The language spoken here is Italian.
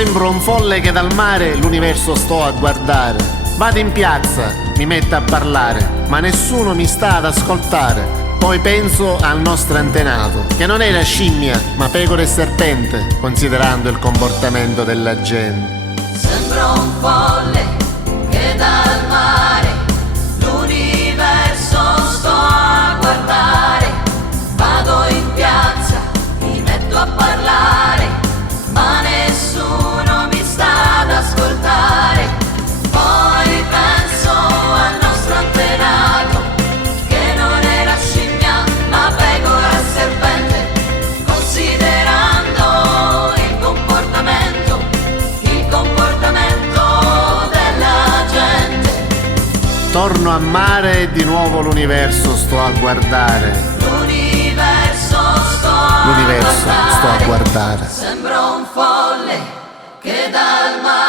Sembro un folle che dal mare l'universo sto a guardare. Vado in piazza, mi metto a parlare, ma nessuno mi sta ad ascoltare. Poi penso al nostro antenato, che non era scimmia, ma pecora e serpente, considerando il comportamento della gente. Sembro un folle che dal mare l'universo sto a guardare. Vado in piazza, mi metto a parlare, ma nessuno mi sta ad ascoltare. Poi penso al nostro antenato, che non era scimmia, ma pecora e serpente, considerando il comportamento della gente. Torno a mare e di nuovo l'universo sto a guardare. L'universo sto a guardare. Guardare. Sembro un folle che dal mare